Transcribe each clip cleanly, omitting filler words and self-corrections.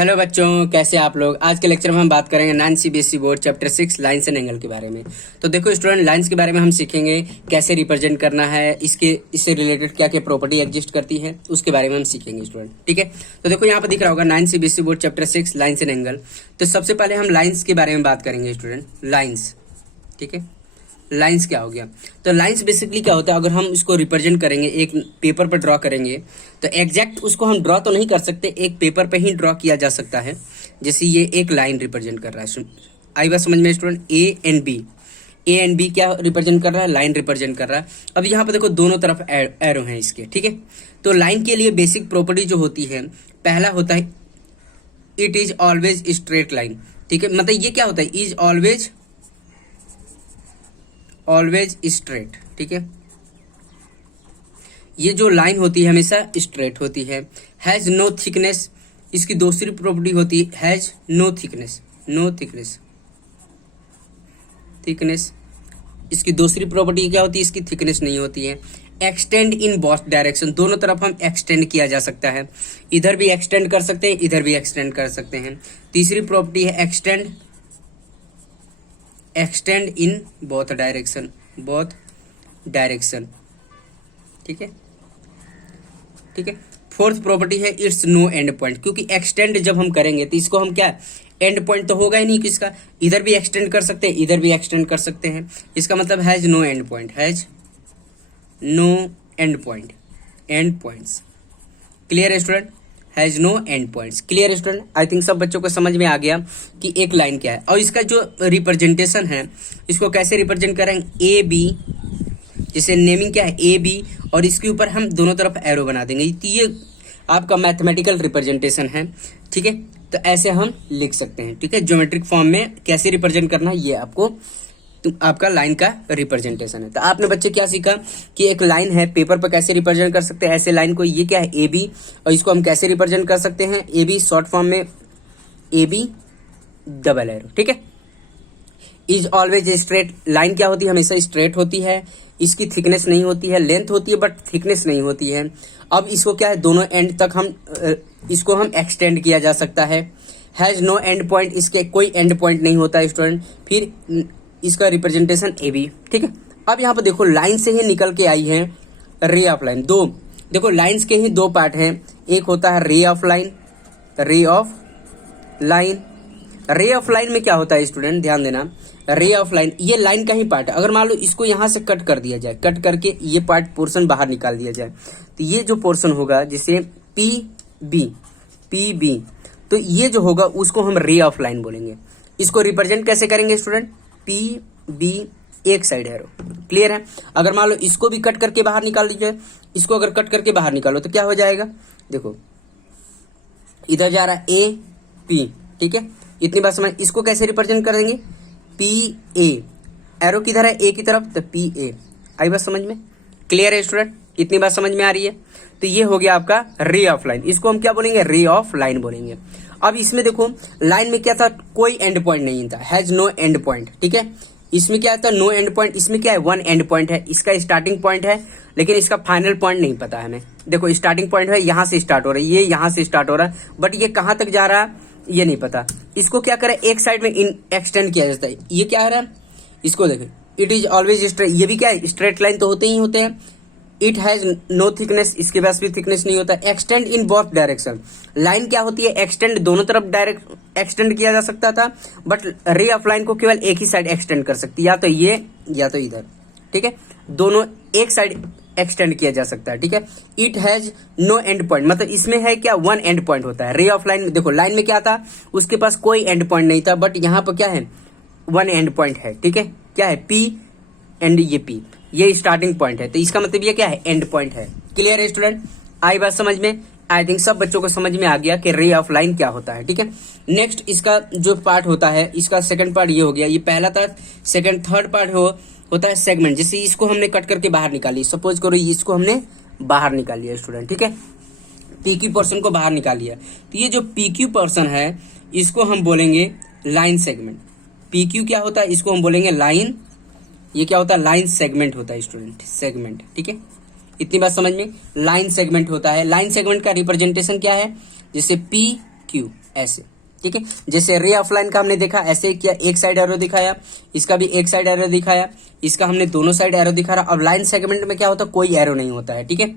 Hello बच्चों, कैसे आप लोग। आज के लेक्चर में हम बात करेंगे 9 CBSE board chapter 6 lines and angle के बारे में। तो देखो स्टूडेंट, लाइन्स के बारे में हम सीखेंगे कैसे रिप्रेजेंट करना है, इससे रिलेटेड क्या क्या प्रॉपर्टी एग्जिस्ट करती है, उसके बारे में हम सीखेंगे स्टूडेंट। ठीक है, तो देखो यहाँ पर दिख रहा होगा 9 CBSE board chapter 6 lines and angle. तो सबसे पहले हम लाइन्स के बारे में बात करेंगे स्टूडेंट। लाइन्स, ठीक है, लाइंस क्या हो गया। तो लाइंस बेसिकली क्या होता है, अगर हम इसको रिप्रेजेंट करेंगे, एक पेपर पर ड्रॉ करेंगे, तो एग्जैक्ट उसको हम ड्रॉ तो नहीं कर सकते, एक पेपर पे ही ड्रॉ किया जा सकता है। जैसे ये एक लाइन रिप्रेजेंट कर रहा है, आई बात समझ में स्टूडेंट। ए एंड बी क्या रिप्रेजेंट कर रहा है, लाइन रिप्रेजेंट कर रहा है। अब यहाँ पे देखो दोनों तरफ एरो हैं इसके, ठीक है। तो लाइन के लिए बेसिक प्रॉपर्टी जो होती है, पहला होता है it is always straight line, ठीक है। मतलब ये क्या होता है, इज ऑलवेज स्ट्रेट, ठीक है। ये जो लाइन होती है हमेशा स्ट्रेट होती है। हैज नो थिकनेस, इसकी दूसरी प्रॉपर्टी होती है हैज नो थिकनेस, थिकनेस। इसकी दूसरी प्रॉपर्टी क्या होती है, इसकी थिकनेस नहीं होती है। एक्सटेंड इन बोथ डायरेक्शन, दोनों तरफ हम एक्सटेंड किया जा सकता है, इधर भी एक्सटेंड कर सकते हैं, इधर भी एक्सटेंड कर सकते हैं। तीसरी प्रॉपर्टी है एक्सटेंड इन बोथ डायरेक्शन, ठीक है, ठीक है। फोर्थ प्रॉपर्टी है इट्स नो एंड पॉइंट, क्योंकि एक्सटेंड जब हम करेंगे तो इसको हम क्या, एंड पॉइंट तो होगा ही नहीं, किसका, इधर भी एक्सटेंड कर सकते हैं, इधर भी एक्सटेंड कर सकते हैं। इसका मतलब has no end point, end points. Clear है student, has no end points. Clear student, I think सब बच्चों को समझ में आ गया कि एक लाइन क्या है और इसका जो रिप्रेजेंटेशन है, इसको कैसे रिप्रेजेंट करेंगे, ए बी, जैसे नेमिंग क्या है ए बी, और इसके ऊपर हम दोनों तरफ एरो बना देंगे। तो ये आपका मैथमेटिकल रिप्रेजेंटेशन है, ठीक है। तो ऐसे हम लिख सकते हैं, ठीक है। ज्योमेट्रिक फॉर्म में कैसे रिप्रेजेंट करना है, ये आपको आपका लाइन का रिप्रेजेंटेशन है। तो आपने बच्चे क्या सीखा कि एक लाइन है, पेपर पर कैसे रिप्रेजेंट कर सकते हैं ऐसे लाइन को। ये क्या है, ए बी, और इसको हम कैसे रिप्रेजेंट कर सकते हैं, ए बी शॉर्ट फॉर्म में ए बी डबल एरो, ठीक है। इज ऑलवेज स्ट्रेट, लाइन क्या होती है, हमेशा स्ट्रेट होती है, इसकी थिकनेस नहीं होती है, लेंथ होती है बट थिकनेस नहीं होती है। अब इसको क्या है, दोनों एंड तक हम इसको हम एक्सटेंड किया जा सकता है। हैज नो एंड पॉइंट, इसके कोई एंड पॉइंट नहीं होता है स्टूडेंट। फिर इसका रिप्रेजेंटेशन ए बी, ठीक है। अब यहाँ पर देखो लाइन से ही निकल के आई है रे ऑफ लाइन। दो देखो लाइंस के ही दो पार्ट हैं, एक होता है रे ऑफ लाइन। रे ऑफ लाइन में क्या होता है स्टूडेंट, ध्यान देना, रे ऑफ लाइन ये लाइन का ही पार्ट है। अगर मान लो इसको यहां से कट कर दिया जाए, कट करके ये पार्ट पोर्शन बाहर निकाल दिया जाए, तो ये जो पोर्शन होगा जिसे पी बी, तो ये जो होगा उसको हम रे ऑफ लाइन बोलेंगे। इसको रिप्रेजेंट कैसे करेंगे स्टूडेंट, पी बी एक साइड एरो। क्लियर है। अगर मान लो इसको भी कट करके बाहर निकाल दीजिए, इसको अगर कट करके बाहर निकालो तो क्या हो जाएगा, देखो इधर जा रहा है ए पी, ठीक है। इतनी बात समझ, इसको कैसे रिप्रेजेंट करेंगे, पी ए, एरो किधर है, ए की तरफ, तो पी ए। आई बात समझ में। क्लियर है स्टूडेंट, इतनी बात समझ में आ रही है। तो ये हो गया आपका रे ऑफ लाइन, इसको हम क्या बोलेंगे, रे ऑफ लाइन बोलेंगे। अब इसमें देखो लाइन में क्या था, कोई एंड पॉइंट नहीं था, हैज नो एंड पॉइंट, ठीक है। इसमें क्या था, नो एंड पॉइंट, इसमें क्या है, वन एंड पॉइंट है, इसका स्टार्टिंग पॉइंट है लेकिन इसका फाइनल पॉइंट नहीं पता है हमें। देखो स्टार्टिंग पॉइंट है, यहां से स्टार्ट हो रहा है, ये यहां से स्टार्ट हो रहा है, बट ये कहां तक जा रहा है ये नहीं पता। इसको क्या करें, एक साइड में एक्सटेंड किया जाता है। ये क्या है, इसको देखें, इट इज ऑलवेज स्ट्रेट, ये भी क्या है, स्ट्रेट लाइन तो होते ही होते हैं। इट हैज नो थिकनेस, इसके पास भी थिकनेस नहीं होता। Extend in both direction, line क्या होती है, एक्सटेंड दोनों तरफ डायरेक्ट एक्सटेंड किया जा सकता था, बट रे ऑफ लाइन को केवल एक ही साइड एक्सटेंड कर सकती है, या तो ये या तो इधर, ठीक है। दोनों एक साइड एक्सटेंड किया जा सकता है, ठीक है। It has no end point, मतलब इसमें है क्या, वन एंड पॉइंट होता है। रे ऑफ लाइन में देखो, लाइन में क्या था, उसके पास कोई एंड पॉइंट नहीं था, बट यहाँ पर क्या है, वन एंड पॉइंट है, ठीक है। क्या है, पी एंड ये पी, ये स्टार्टिंग पॉइंट है, तो इसका मतलब ये क्या है, एंड पॉइंट है। क्लियर है स्टूडेंट, आई बात समझ में। आई थिंक सब बच्चों को समझ में आ गया कि रे ऑफ लाइन क्या होता है, ठीक है। नेक्स्ट इसका जो पार्ट होता है, इसका सेकंड पार्ट ये हो गया, ये पहला था, सेकंड थर्ड पार्ट होता है सेगमेंट। जैसे इसको हमने कट करके बाहर निकाली, सपोज करो इसको हमने बाहर निकाल लिया स्टूडेंट, ठीक है, पी क्यू पोर्शन को बाहर निकाल लिया, तो ये जो पी क्यू पोर्शन है इसको हम बोलेंगे लाइन सेगमेंट। पी क्यू क्या होता है, इसको हम बोलेंगे लाइन, ये क्या होता है, लाइन सेगमेंट होता है स्टूडेंट, सेगमेंट, ठीक है। इतनी बात समझ में, लाइन सेगमेंट होता है। लाइन सेगमेंट का रिप्रेजेंटेशन क्या है, जैसे पी क्यू, ऐसे, ठीक है। जैसे रे ऑफ लाइन का हमने देखा ऐसे किया, एक साइड एरो दिखाया, इसका भी एक साइड एरो दिखाया, इसका हमने दोनों साइड एरो दिखा रहा। अब लाइन सेगमेंट में क्या होता है, कोई एरो नहीं होता है, ठीक है।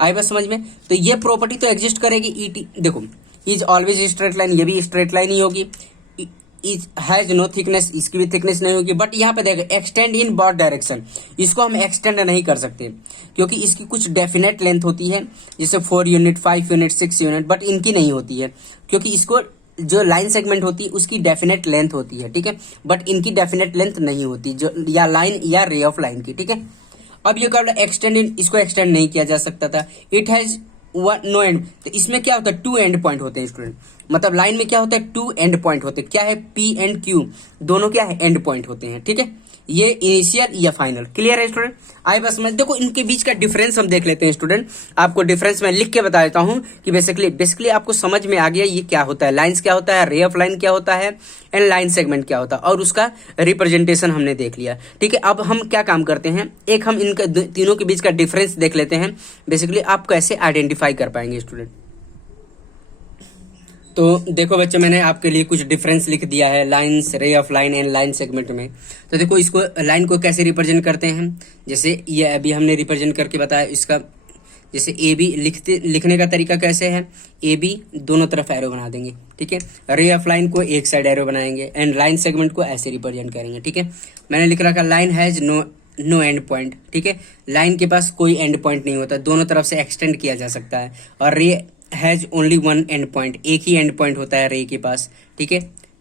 आई बात समझ में। तो ये प्रॉपर्टी तो एग्जिस्ट करेगी। ईटी देखो, इज ऑलवेज स्ट्रेट लाइन, ये भी स्ट्रेट लाइन ही होगी। इज हैज नो थिकनेस, इसकी भी थिकनेस नहीं होगी। बट यहाँ पे देखो एक्सटेंड इन बोथ डायरेक्शन, इसको हम एक्सटेंड नहीं कर सकते क्योंकि इसकी कुछ डेफिनेट लेंथ होती है, जैसे 4 यूनिट, 5 यूनिट, 6 यूनिट, बट इनकी नहीं होती है क्योंकि इसको जो लाइन सेगमेंट होती है उसकी डेफिनेट लेंथ होती है, ठीक है। बट इनकी डेफिनेट लेंथ नहीं होती, जो या लाइन या रे ऑफ लाइन की, ठीक है। अब ये कर्व एक्सटेंड इन, इसको एक्सटेंड नहीं किया जा सकता था। इट हैज नो एंड, तो इसमें क्या होता है, 2 एंड पॉइंट होते हैं स्टूडेंट। मतलब लाइन में क्या होता है, 2 एंड पॉइंट होते हैं। क्या है, पी एंड क्यू दोनों क्या है, एंड पॉइंट होते हैं, ठीक है। ये इनिशियल या फाइनल, क्लियर है स्टूडेंट। आए बस समझ। देखो इनके बीच का डिफरेंस हम देख लेते हैं स्टूडेंट। आपको डिफरेंस मैं लिख के बता देता हूं कि बेसिकली आपको समझ में आ गया ये क्या होता है, लाइंस क्या होता है, रे ऑफ लाइन क्या होता है, एंड लाइन सेगमेंट क्या होता है, और उसका रिप्रेजेंटेशन हमने देख लिया, ठीक है। अब हम क्या काम करते हैं, एक हम इनका तीनों के बीच का डिफरेंस देख लेते हैं। बेसिकली आप कैसे आइडेंटिफाई कर पाएंगे स्टूडेंट। तो देखो बच्चों, मैंने आपके लिए कुछ डिफरेंस लिख दिया है लाइंस, रे of line and line segment में। तो देखो इसको, लाइन को कैसे रिप्रेजेंट करते हैं, जैसे ये अभी हमने रिप्रेजेंट करके बताया। इसका जैसे ए बी लिखने का तरीका कैसे है, ए बी दोनों तरफ एरो बना देंगे, ठीक है। रे ऑफ लाइन को एक साइड एरो बनाएंगे, एंड लाइन सेगमेंट को ऐसे रिप्रेजेंट करेंगे, ठीक है। मैंने लिख रखा line has no end point, ठीक है। लाइन के पास कोई एंड पॉइंट नहीं होता, दोनों तरफ से एक्सटेंड किया जा सकता है। और रे हैज ओनली 1 एंड पॉइंट, एक ही एंड पॉइंट होता है रे के पास, ठीक है।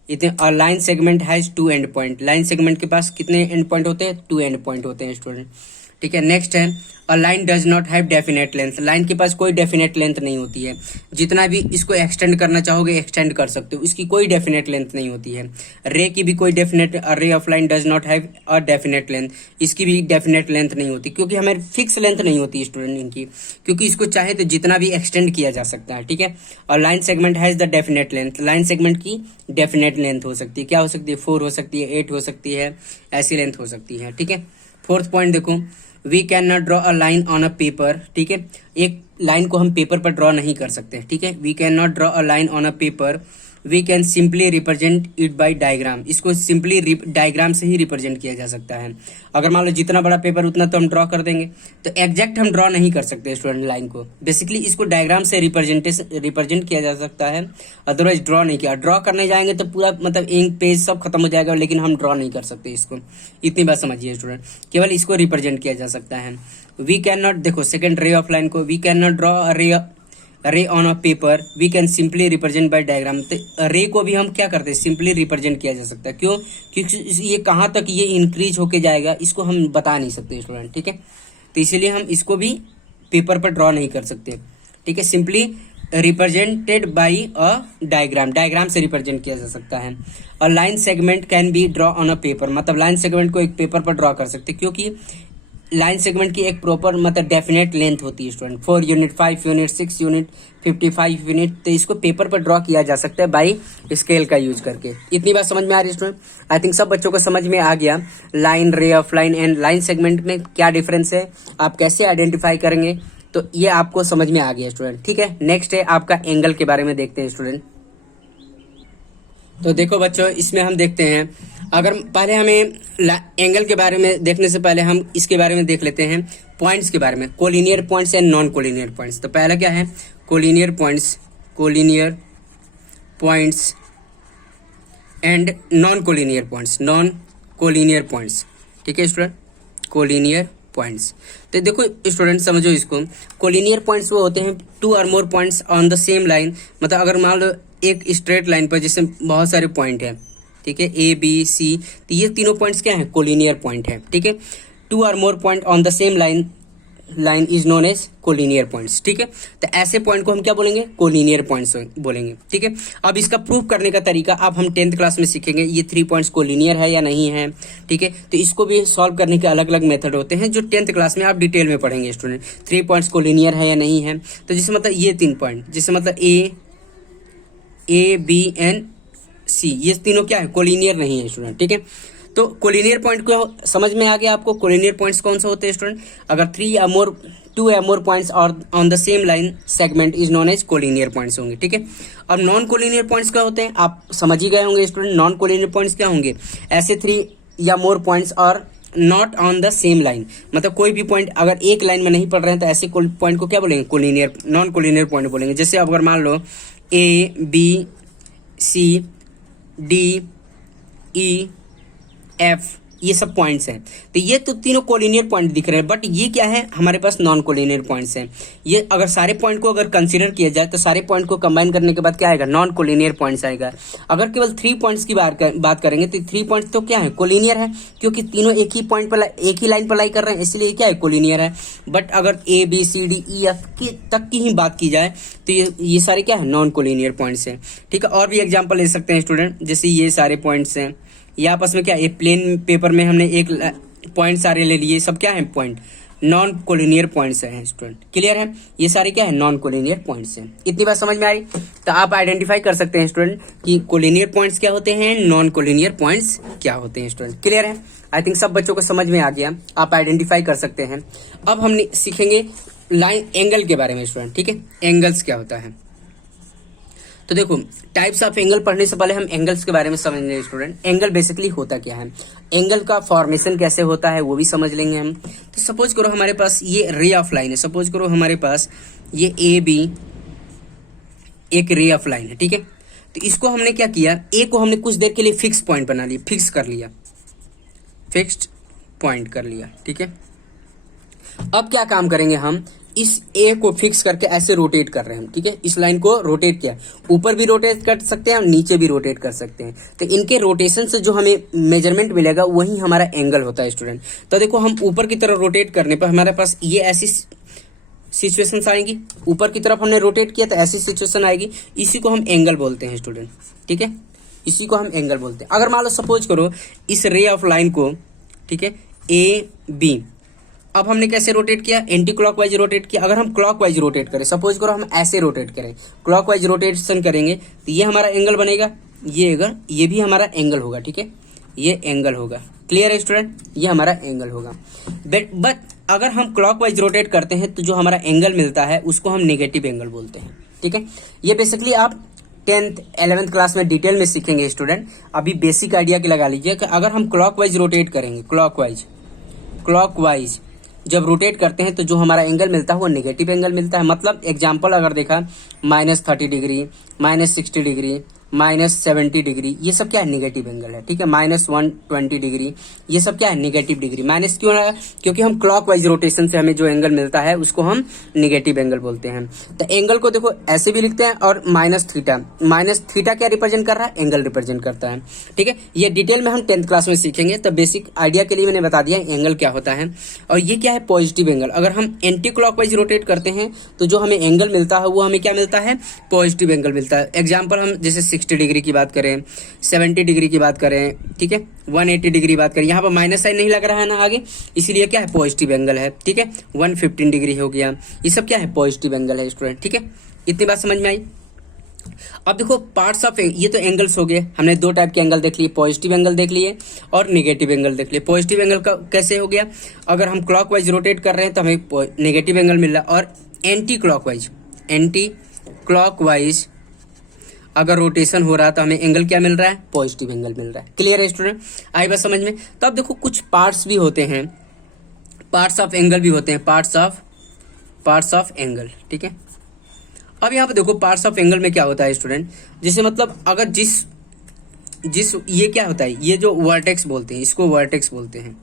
इतने। और line segment has 2 and point, line segment के पास कितने एंड पॉइंट होते हैं, 2 एंड पॉइंट होते हैं स्टूडेंट, ठीक है। नेक्स्ट है, a line does not have definite length, line के पास कोई डेफिनेट लेंथ नहीं होती है। जितना भी इसको एक्सटेंड करना चाहोगे एक्सटेंड कर सकते हो, इसकी कोई डेफिनेट लेंथ नहीं होती है। रे की भी कोई डेफिनेट, रे of line does not have a definite length, इसकी भी डेफिनेट लेंथ नहीं होती क्योंकि हमें फिक्स लेंथ नहीं होती स्टूडेंट इनकी, क्योंकि इसको चाहे तो जितना भी एक्सटेंड किया जा सकता है, ठीक है। और line segment has the definite length, line segment की डेफिनेट लेंथ हो सकती है, क्या हो सकती है, 4 हो सकती है, 8 हो सकती है, ऐसी लेंथ हो सकती है, ठीक है। फोर्थ पॉइंट देखो, we can not draw a line on a paper, ठीक है। एक लाइन को हम पेपर पर ड्रॉ नहीं कर सकते, ठीक है। We can not draw a line on a paper, we can simply represent it by diagram, इसको सिंपली डायग्राम से ही रिप्रेजेंट किया जा सकता है। अगर मान लो जितना बड़ा पेपर उतना तो हम ड्रॉ कर देंगे, तो एग्जैक्ट हम ड्रॉ नहीं कर सकते स्टूडेंट लाइन को। बेसिकली इसको डायग्राम से रिप्रेजेंट किया जा सकता है, अदरवाइज ड्रॉ नहीं किया। ड्रॉ करने जाएंगे तो पूरा मतलब इंक पेज सब खत्म हो जाएगा, लेकिन हम ड्रॉ नहीं कर सकते इसको। इतनी बात समझिए स्टूडेंट, केवल इसको रिप्रेजेंट किया जा सकता है। वी कैन नॉट, देखो सेकंड रे ऑफ लाइन को, we can not draw ray on a paper, we can simply represent by diagram. तो रे को भी हम क्या करते हैं, सिंपली रिप्रेजेंट किया जा सकता है। क्यों, क्योंकि ये कहाँ तक ये इंक्रीज होके जाएगा इसको हम बता नहीं सकते स्टूडेंट, ठीक है। तो इसीलिए हम इसको भी पेपर पर ड्रॉ नहीं कर सकते, ठीक है। Simply represented by a diagram, diagram से रिप्रेजेंट किया जा सकता है। और line segment can be draw on a paper, मतलब लाइन सेगमेंट को एक पेपर पर ड्रॉ कर सकते, क्योंकि लाइन सेगमेंट की एक प्रॉपर मतलब डेफिनेट लेंथ होती है student, 4 unit, 5 unit, 6 unit, 55 unit. तो इसको पेपर पर ड्रॉ किया जा सकता है बाई स्केल का यूज करके। इतनी बात समझ में आ रही है स्टूडेंट। आई थिंक सब बच्चों को समझ में आ गया लाइन, रे of line and line segment में क्या डिफरेंस है, आप कैसे आइडेंटिफाई करेंगे, तो ये आपको समझ में आ गया स्टूडेंट, ठीक है। नेक्स्ट है आपका एंगल के बारे में देखते हैं स्टूडेंट। तो देखो बच्चों, इसमें हम देखते हैं, अगर पहले हमें एंगल के बारे में देखने से पहले हम इसके बारे में देख लेते हैं पॉइंट्स के बारे में, collinear points and non collinear points. तो पहला क्या है, collinear points and non collinear points, ठीक है स्टूडेंट, कोलिनियर पॉइंट्स। तो देखो स्टूडेंट समझो इसको, कोलिनियर पॉइंट्स वो होते हैं 2 और more points on the same line. मतलब अगर मान लो एक स्ट्रेट लाइन पर जैसे बहुत सारे पॉइंट है, ठीक है, ए बी सी, तो ये तीनों पॉइंट्स क्या है, कोलिनियर पॉइंट है, ठीक है। 2 और more point on the same line is known as collinear points, ठीक है। तो ऐसे पॉइंट को हम क्या बोलेंगे, कोलिनियर पॉइंट्स बोलेंगे, ठीक है। अब इसका प्रूफ करने का तरीका अब हम 10th क्लास में सीखेंगे, ये 3 पॉइंट्स कोलिनियर है या नहीं है, ठीक है। तो इसको भी सॉल्व करने के अलग अलग मेथड होते हैं जो 10th क्लास में आप डिटेल में पढ़ेंगे स्टूडेंट। 3 पॉइंट्स कोलिनियर है या नहीं है, तो जैसे मतलब ये 3 पॉइंट, जैसे मतलब ए बी एंड सी, ये तीनों क्या है, कोलिनियर नहीं है स्टूडेंट, ठीक है। तो कोलिनियर पॉइंट को समझ में आ गया आपको, कोलिनियर पॉइंट्स कौन से होते हैं स्टूडेंट, अगर 3 या मोर 2 or more points और on the same line segment is known as collinear points होंगे, ठीक है। अब नॉन कोलिनियर पॉइंट्स क्या होते हैं, आप समझ ही गए होंगे स्टूडेंट। नॉन कोलिनियर पॉइंट्स क्या होंगे, ऐसे 3 या मोर पॉइंट्स और not on the same line, मतलब कोई भी पॉइंट अगर एक लाइन में नहीं पड़ रहे हैं तो ऐसे पॉइंट को क्या बोलेंगे, कोलिनियर, नॉन कोलिनियर पॉइंट बोलेंगे। जैसे अगर मान लो A B C D E F ये सब पॉइंट्स हैं, तो ये तो तीनों कोलिनियर पॉइंट दिख रहे हैं, बट ये क्या है, हमारे पास नॉन कोलिनियर पॉइंट्स हैं। ये अगर सारे पॉइंट को अगर कंसीडर किया जाए तो सारे पॉइंट को कंबाइन करने के बाद क्या आएगा, नॉन कोलिनियर पॉइंट्स आएगा। अगर केवल 3 पॉइंट्स की बात करेंगे तो 3 पॉइंट्स तो क्या है, कोलिनियर है, क्योंकि तीनों एक ही पॉइंट पर एक ही लाइन पर लाई कर रहे हैं, इसलिए क्या है, कोलिनियर है। बट अगर A B C D E F की तक की ही बात की जाए तो ये सारे क्या है, नॉन कोलिनियर पॉइंट्स हैं, ठीक है। और भी एग्जाम्पल ले सकते हैं स्टूडेंट, जैसे ये सारे पॉइंट्स हैं, ये आपस में क्या, ये प्लेन पेपर में हमने एक पॉइंट सारे ले लिए, सब क्या है, पॉइंट नॉन कोलिनियर पॉइंट्स हैं स्टूडेंट, क्लियर है। ये सारे क्या है, नॉन कोलिनियर पॉइंट्स हैं। इतनी बात समझ में आई, तो आप आइडेंटिफाई कर सकते हैं स्टूडेंट कि कोलिनियर पॉइंट्स क्या होते हैं, नॉन कोलिनियर पॉइंट्स क्या होते हैं स्टूडेंट, क्लियर है। आई थिंक सब बच्चों को समझ में आ गया, आप आइडेंटिफाई कर सकते हैं। अब हम सीखेंगे लाइन एंगल के बारे में स्टूडेंट, ठीक है, एंगल्स क्या होता है। तो देखो, टाइप्स ऑफ एंगल पढ़ने से पहले हम एंगल्स के बारे में समझ लेंगे स्टूडेंट। एंगल बेसिकली होता क्या है, एंगल का फॉर्मेशन कैसे होता है वो भी समझ लेंगे हम। तो सपोज करो हमारे पास ये रे ऑफ लाइन है, सपोज करो हमारे पास ये ए बी एक रे ऑफ लाइन है, ठीक है। तो इसको हमने क्या किया, ए को हमने कुछ देर के लिए फिक्स पॉइंट बना लिया, फिक्स कर लिया, फिक्स्ड पॉइंट कर लिया, ठीक है। अब क्या काम करेंगे हम, इस ए को फिक्स करके ऐसे रोटेट कर रहे हैं हम, ठीक है। इस लाइन को रोटेट किया, ऊपर भी रोटेट कर सकते हैं और नीचे भी रोटेट कर सकते हैं। तो इनके रोटेशन से जो हमें मेजरमेंट मिलेगा वही हमारा एंगल होता है स्टूडेंट। तो देखो, हम ऊपर की तरफ रोटेट करने पर हमारे पास ये ऐसी सिचुएशंस आएंगी, ऊपर की तरफ हमने रोटेट किया तो ऐसी सिचुएशन आएगी, इसी को हम एंगल बोलते हैं स्टूडेंट, ठीक है, इसी को हम एंगल बोलते हैं। अगर मान लो सपोज करो इस रे ऑफ लाइन को, ठीक है, ए बी, अब हमने कैसे रोटेट किया, एंटी क्लॉकवाइज रोटेट किया। अगर हम क्लॉकवाइज रोटेट करें, सपोज करो हम ऐसे रोटेट करें, क्लॉकवाइज रोटेशन करेंगे तो ये हमारा एंगल बनेगा, ये भी हमारा एंगल होगा, ठीक है, ये एंगल होगा, क्लियर है स्टूडेंट, ये हमारा एंगल होगा। बट अगर हम क्लॉकवाइज रोटेट करते हैं तो जो हमारा एंगल मिलता है उसको हम नेगेटिव एंगल बोलते हैं, ठीक है। ये बेसिकली आप 10th 11th क्लास में डिटेल में सीखेंगे स्टूडेंट, अभी बेसिक आइडिया के लगा लीजिए कि अगर हम क्लॉकवाइज रोटेट करेंगे, क्लॉकवाइज जब रोटेट करते हैं तो जो हमारा एंगल मिलता है वो नेगेटिव एंगल मिलता है। मतलब एग्जांपल अगर देखा, -30 डिग्री, -60 डिग्री, -70 डिग्री, ये सब क्या है, नेगेटिव एंगल है, ठीक है। -120 डिग्री, ये सब क्या है, नेगेटिव डिग्री। माइनस क्यों आया, क्योंकि हम क्लॉकवाइज रोटेशन से हमें जो एंगल मिलता है उसको हम नेगेटिव एंगल बोलते हैं। तो एंगल को देखो ऐसे भी लिखते हैं, और -थीटा क्या रिप्रेजेंट कर रहा है, एंगल रिप्रेजेंट करता है, ठीक है। ये डिटेल में हम 10th क्लास में सीखेंगे, तो बेसिक आइडिया के लिए मैंने बता दिया एंगल क्या होता है। और ये क्या है, पॉजिटिव एंगल। अगर हम एंटी क्लॉकवाइज रोटेट करते हैं तो जो हमें एंगल मिलता है वो हमें क्या मिलता है, पॉजिटिव एंगल मिलता है। एग्जाम्पल हम जैसे 60 डिग्री की बात करें, 70 डिग्री की बात करें, ठीक है, 180 डिग्री बात करें, यहाँ पर माइनस साइन नहीं लग रहा है ना आगे, इसीलिए क्या है, पॉजिटिव एंगल है, ठीक है। 115 डिग्री हो गया, ये सब क्या है, पॉजिटिव एंगल है स्टूडेंट, ठीक है। इतनी बात समझ में आई। अब देखो पार्ट्स ऑफ, ये तो एंगल्स हो गए, हमने 2 टाइप के एंगल देख लिए, पॉजिटिव एंगल देख लिए और नेगेटिव एंगल देख लिए। पॉजिटिव एंगल का कैसे हो गया, अगर हम क्लॉकवाइज रोटेट कर रहे हैं तो हमें नेगेटिव एंगल मिल रहा है, और एंटी क्लॉकवाइज अगर रोटेशन हो रहा है तो हमें एंगल क्या मिल रहा है, पॉजिटिव एंगल मिल रहा है। क्लियर है स्टूडेंट, आई बात समझ में। तो अब देखो कुछ पार्ट्स भी होते हैं, पार्ट्स ऑफ एंगल भी होते हैं, पार्ट्स ऑफ एंगल, ठीक है। अब यहाँ पे देखो पार्ट्स ऑफ एंगल में क्या होता है स्टूडेंट, जैसे मतलब अगर जिस ये क्या होता है, ये जो वर्टेक्स बोलते हैं, इसको वर्टेक्स बोलते हैं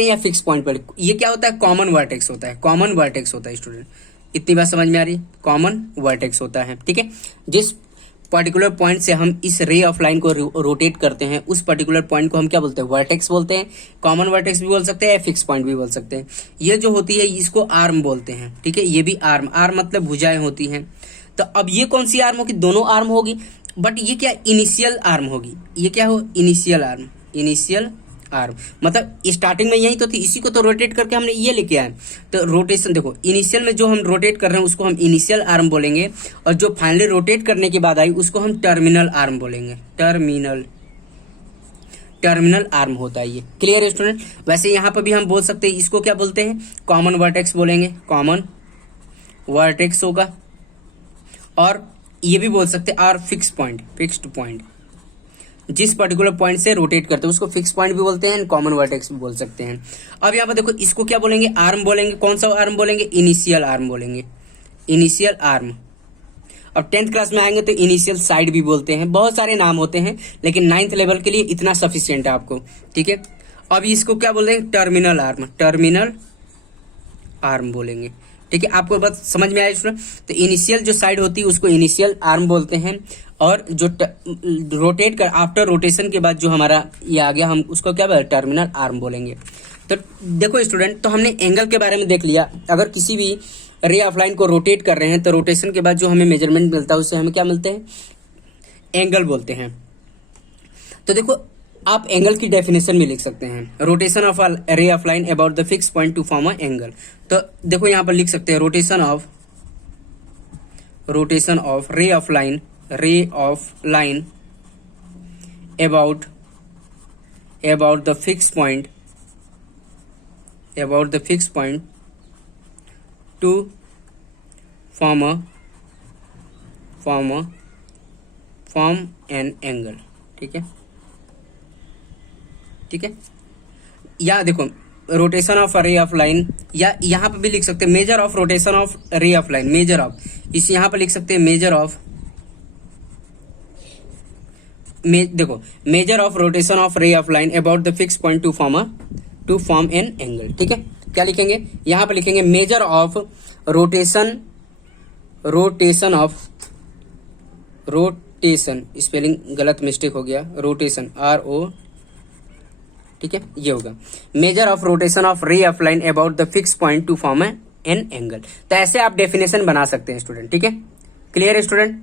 या फिक्स पॉइंट पर, ये क्या होता है, कॉमन वर्टेक्स होता है स्टूडेंट। इतनी बात समझ में आ रही है, कॉमन वर्टेक्स होता है, ठीक है। जिस पर्टिकुलर पॉइंट से हम इस रे ऑफ लाइन को रोटेट करते हैं उस पर्टिकुलर पॉइंट को हम क्या बोलते हैं, वर्टेक्स बोलते हैं। कॉमन वर्टेक्स भी बोल सकते हैं या फिक्स पॉइंट भी बोल सकते हैं। ये जो होती है इसको आर्म बोलते हैं, ठीक है, ये भी आर्म मतलब भुजाएं होती हैं। तो अब ये कौन सी आर्म होगी, दोनों आर्म होगी, बट ये क्या इनिशियल आर्म होगी, ये क्या हो, इनिशियल आर्म मतलब स्टार्टिंग में यही तो थी, इसी को तो रोटेट करके हमने ये लेके आए। तो रोटेशन देखो, इनिशियल में जो हम रोटेट कर रहे हैं उसको हम इनिशियल आर्म बोलेंगे, और जो फाइनली रोटेट करने के बाद आई उसको हम टर्मिनल आर्म बोलेंगे, टर्मिनल आर्म होता है ये। क्लियर है स्टूडेंट। वैसे यहाँ पर भी हम बोल सकते हैं, इसको क्या बोलते हैं, कॉमन वर्टेक्स बोलेंगे, कॉमन वर्टेक्स होगा। और ये भी बोल सकते हैं or fix point, fixed point, जिस पर्टिकुलर पॉइंट से रोटेट करते हैं उसको फिक्स पॉइंट भी बोलते हैं, कॉमन वर्टेक्स भी बोल सकते हैं। अब यहाँ पर देखो, इसको क्या बोलेंगे, आर्म बोलेंगे। कौन सा आर्म बोलेंगे, इनिशियल आर्म बोलेंगे, इनिशियल आर्म। अब 10th क्लास में आएंगे तो इनिशियल साइड भी बोलते हैं, बहुत सारे नाम होते हैं, लेकिन 9th लेवल के लिए इतना सफिशियंट है आपको, ठीक है। अब इसको क्या बोलते हैं, टर्मिनल आर्म, टर्मिनल आर्म बोलेंगे, ठीक है। आपको बात समझ में आया स्टूडेंट। तो इनिशियल जो साइड होती है उसको इनिशियल आर्म बोलते हैं, और जो रोटेट कर आफ्टर रोटेशन के बाद जो हमारा ये आ गया, हम उसको क्या बोलेंगे, टर्मिनल आर्म बोलेंगे। तो देखो स्टूडेंट, तो हमने एंगल के बारे में देख लिया। अगर किसी भी रे ऑफ लाइन को रोटेट कर रहे हैं तो रोटेशन के बाद जो हमें मेजरमेंट मिलता है उससे हमें क्या मिलते हैं, एंगल बोलते हैं। तो देखो, आप एंगल की डेफिनेशन भी लिख सकते हैं, रोटेशन ऑफ रे of line about the fix point two form a angle. तो देखो यहाँ पर लिख सकते हैं, रोटेशन ऑफ रे of line about the fix point two form an angle, ठीक है, ठीक है। या देखो, रोटेशन ऑफ रे ऑफ लाइन, या यहाँ पे भी लिख सकते हैं मेजर ऑफ रोटेशन ऑफ रे ऑफ लाइन, मेजर ऑफ, इस यहाँ पे लिख सकते हैं मेजर ऑफ, देखो मेजर ऑफ रोटेशन ऑफ रे of line about the fix point two form an angle, ठीक है। क्या लिखेंगे, यहाँ पे लिखेंगे मेजर ऑफ रोटेशन स्पेलिंग गलत मिस्टेक हो गया, रोटेशन RO, ठीक है, ये होगा मेजर ऑफ रोटेशन ऑफ रे of line about the fix point two form an angle. तो ऐसे आप डेफिनेशन बना सकते हैं स्टूडेंट, ठीक है। क्लियर है स्टूडेंट।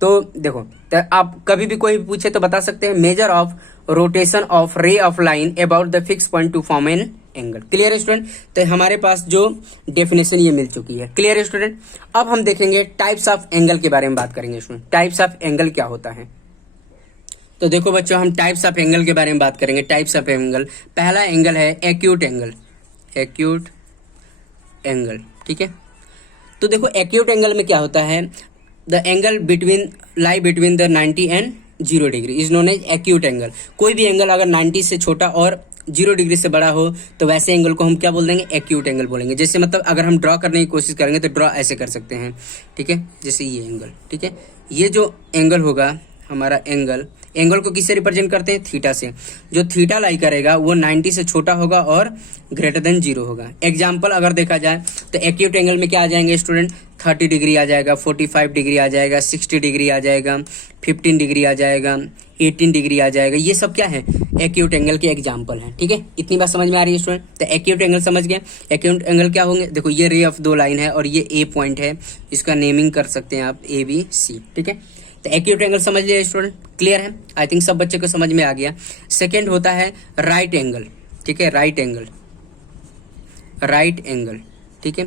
तो देखो, तो आप कभी भी कोई पूछे तो बता सकते हैं मेजर ऑफ रोटेशन ऑफ रे of line about the fix point two form an angle. Clear है स्टूडेंट। तो हमारे पास जो डेफिनेशन ये मिल चुकी है। क्लियर है स्टूडेंट। अब हम देखेंगे टाइप्स ऑफ एंगल के बारे में बात करेंगे स्टूडेंट। टाइप्स ऑफ एंगल क्या होता है, तो देखो बच्चों, हम टाइप्स ऑफ एंगल के बारे में बात करेंगे। टाइप्स ऑफ एंगल, पहला एंगल है एक्यूट एंगल, एक्यूट एंगल, ठीक है। तो देखो, एक्यूट एंगल में क्या होता है, the angle lie between the 90 and 0 degree is known as acute angle. कोई भी एंगल अगर 90 से छोटा और 0 डिग्री से बड़ा हो तो वैसे एंगल को हम क्या बोल देंगे, एक्यूट एंगल बोलेंगे। जैसे मतलब अगर हम ड्रॉ करने की कोशिश करेंगे तो ड्रॉ ऐसे कर सकते हैं, ठीक है, जैसे ये एंगल, ठीक है। ये जो एंगल होगा हमारा, एंगल को किससे रिप्रेजेंट करते हैं, थीटा से। जो थीटा लाई करेगा वो 90 से छोटा होगा और ग्रेटर देन 0 होगा। एग्जाम्पल अगर देखा जाए तो एक्यूट एंगल में क्या आ जाएंगे स्टूडेंट, 30 डिग्री आ जाएगा, 45 डिग्री आ जाएगा, 60 डिग्री आ जाएगा, 15 डिग्री आ जाएगा, 18 डिग्री आ जाएगा। ये सब क्या है, एक्यूट एंगल के एग्जाम्पल हैं, ठीक है। इतनी बात समझ में आ रही है स्टूडेंट। तो एक्यूट एंगल समझ गए। एक्यूट एंगल क्या होंगे, देखो ये रे ऑफ 2 लाइन है और ये ए पॉइंट है, इसका नेमिंग कर सकते हैं आप ABC, ठीक है। तो एक्यूट एंगल समझ लिया स्टूडेंट, क्लियर है। आई थिंक सब बच्चे को समझ में आ गया। सेकेंड होता है राइट एंगल, ठीक है, राइट एंगल, ठीक है।